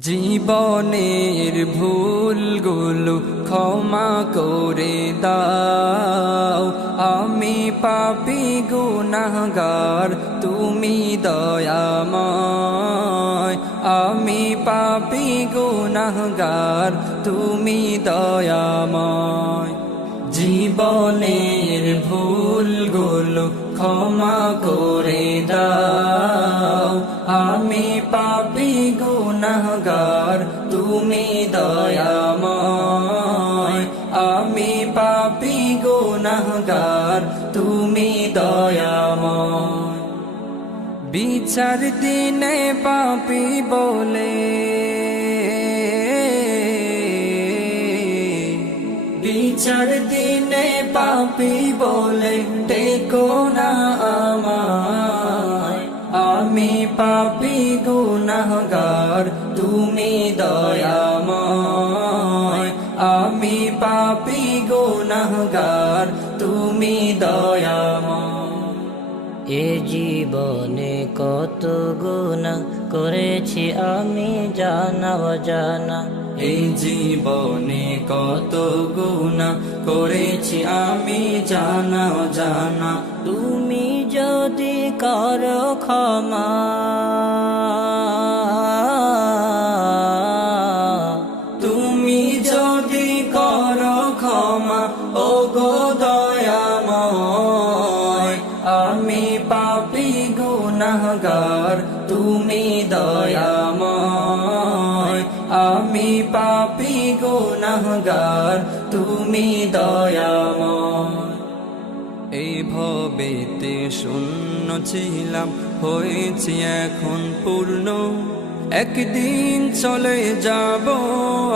জীবনের ভুলগুলো ক্ষমা করে দাও। আমি পাপি গুনাহগার, তুমি দয়াময়। আমি পাপি গুনাহগার, তুমি দয়াময়। জীবনের ভুলগুলো ক্ষমা করে দাও। আমি পাপি গুনাহগার, তুমি দয়াময়। আমি পাপি গুনাহগার, তুমি দয়াময়। বিচার দিনে পাপি বলে, বিচার দিনে পাপি বলে, টেকো না গুনাহগার তুমি দয়াময়। আমি পাপি গুনাহগার তুমি দয়াময়। এ জীবনে কত গুণা করেছি আমি জানা জানা এই জীবনে কত গুণা করেছি আমি জানা জানা তুমি যদি করো ক্ষমা দয়াময়। আমি তুমি দয়াময়। আমি পাপি গুনাহগার, তুমি দয়াময়। এই ভবেতে শূন্য ছিলাম, হয়েছি এখন পূর্ণ। একদিন চলে যাব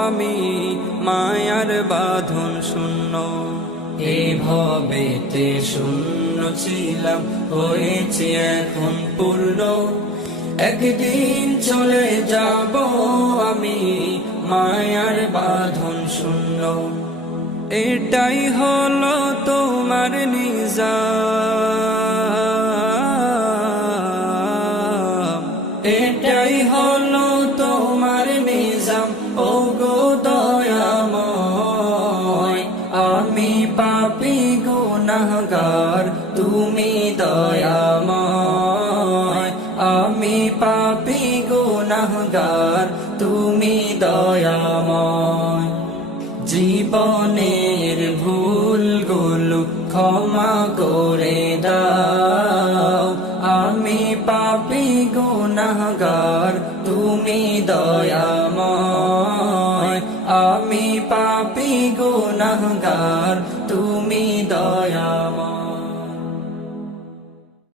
আমি মায়ার বাঁধন শূন্য। এই ভবেতে শূন্য ছিলাম, হয়েছি এখন পূর্ণ। একদিন চলে যাব আমি মায়ার বাঁধন শূন্য। এটাই হলো তোমার নিজা এটাই হলো তোমার নিজাম। ও গো দয়াময়, আমি পাপি গুনাহগার, তুমি দয়াময়। আমি পাপি গুনাহগার, তুমি দয়াময়। জীবনের ভুলগুলো ক্ষমা করে দাও। আমি পাপি গুনাহগার তুমি দয়াময়। আমি পাপি গুনাহগার তুমি দয়া